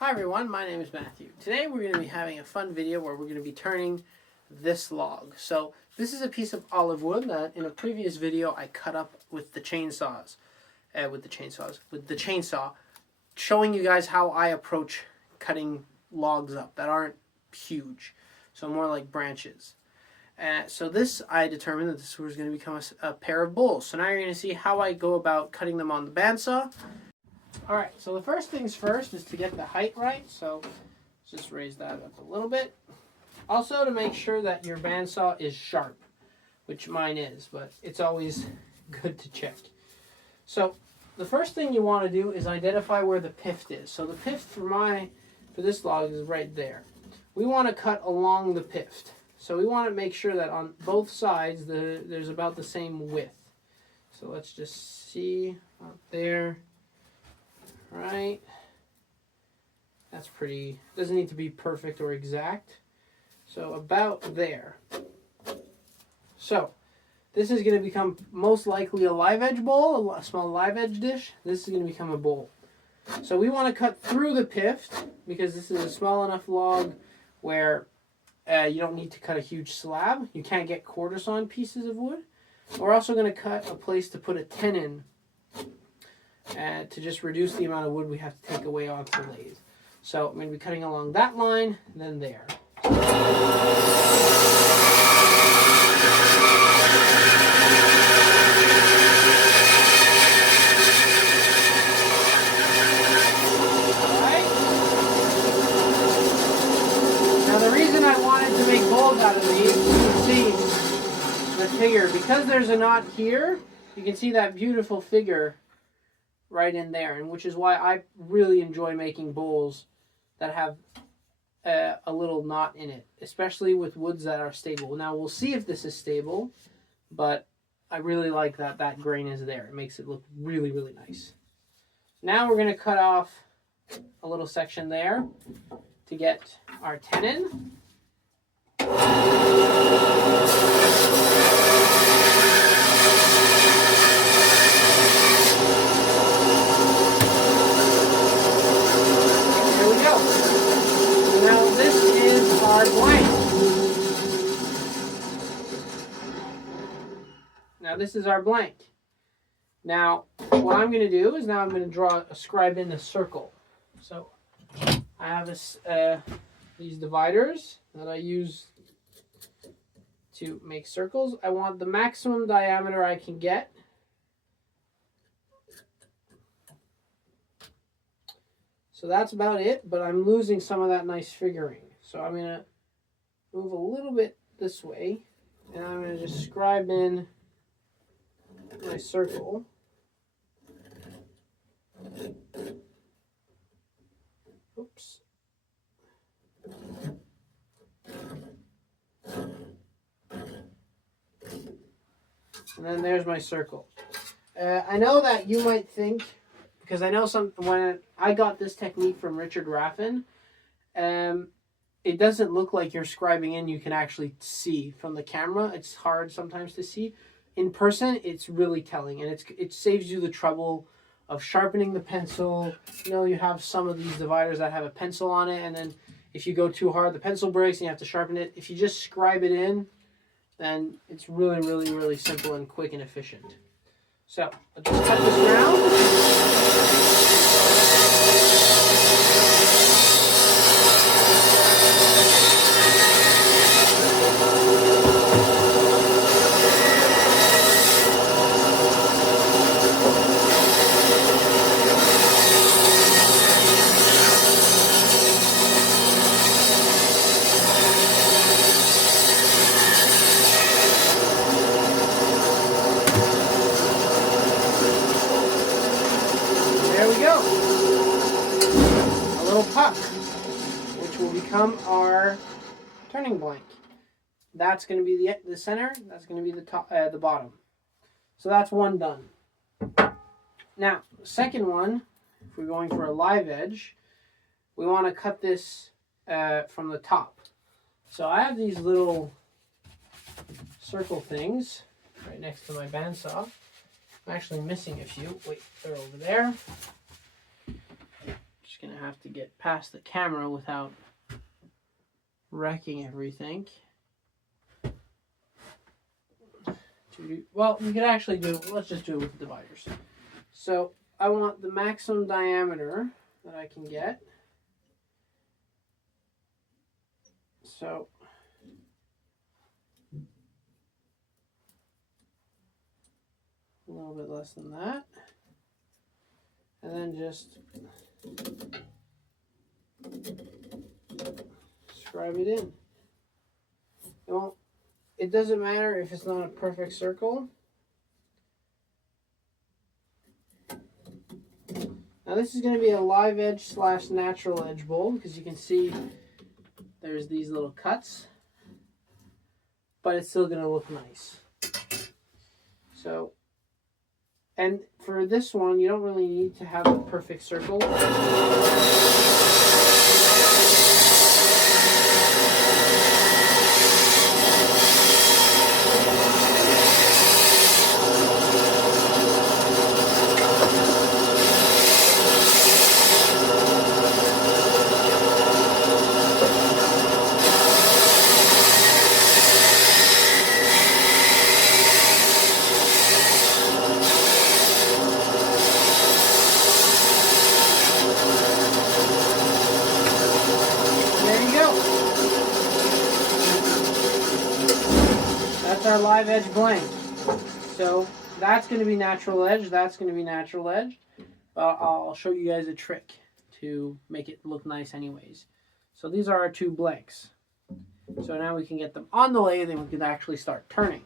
Hi everyone, my name is Matthew. Today we're going to be having a fun video where we're going to be turning this log. So this is a piece of olive wood that in a previous video I cut up with the chainsaw, showing you guys how I approach cutting logs up that aren't huge, so more like branches. So this, I determined that this was going to become a pair of bowls. So now you're going to see how I go about cutting them on the bandsaw. Alright, so the first things first is to get the height right, so let's just raise that up a little bit. Also to make sure that your bandsaw is sharp, which mine is, but it's always good to check. So the first thing you want to do is identify where the pith is. So the pith for this log is right there. We want to cut along the pith. So we want to make sure that on both sides there's about the same width. So let's just see up there. Right, that's pretty, doesn't need to be perfect or exact, so about there. So this is going to become most likely a live edge bowl, a small live edge dish. This is going to become a bowl. So we want to cut through the pith because this is a small enough log where you don't need to cut a huge slab. You can't get quarter-sawn pieces of wood. We're also going to cut a place to put a tenon to just reduce the amount of wood we have to take away off the lathe. So I'm going to be cutting along that line, then there. Alright. Now the reason I wanted to make bowls out of these, you can see the figure. Because there's a knot here, you can see that beautiful figure right in there, and which is why I really enjoy making bowls that have a little knot in it, especially with woods that are stable. Now we'll see if this is stable, but I really like that grain is there. It makes it look really, really nice. Now we're going to cut off a little section there to get our tenon. Now this is our blank. Now what I'm going to do is now I'm going to scribe in a circle. So I have these dividers that I use to make circles. I want the maximum diameter I can get. So that's about it, but I'm losing some of that nice figuring. So I'm going to move a little bit this way, and I'm going to just scribe in my circle. Oops. And then there's my circle. I know that you might think, because I know when I got this technique from Richard Raffin, it doesn't look like you're scribing in. You can actually see from the camera. It's hard sometimes to see. In person, it's really telling, and it saves you the trouble of sharpening the pencil. You know, you have some of these dividers that have a pencil on it, and then if you go too hard, the pencil breaks and you have to sharpen it. If you just scribe it in, then it's really, really, really simple and quick and efficient. So, let's just cut this round. There we go. A little puck, which will become our turning blank. That's going to be the center. That's going to be the top, the bottom. So that's one done. Now, the second one, if we're going for a live edge, we want to cut this from the top. So I have these little circle things right next to my bandsaw. I'm actually missing a few. Wait, they're over there. Just just going to have to get past the camera without wrecking everything. Well, we could actually let's just do it with the dividers. So I want the maximum diameter that I can get. So a little bit less than that. And then just scribe it in. It doesn't matter if it's not a perfect circle. Now this is going to be a live edge / natural edge bowl because you can see there's these little cuts, but it's still going to look nice. So, and for this one, you don't really need to have a perfect circle. That's our live edge blank. So that's going to be natural edge. That's going to be natural edge. I'll show you guys a trick to make it look nice anyways. So these are our 2 blanks. So now we can get them on the lathe and we can actually start turning.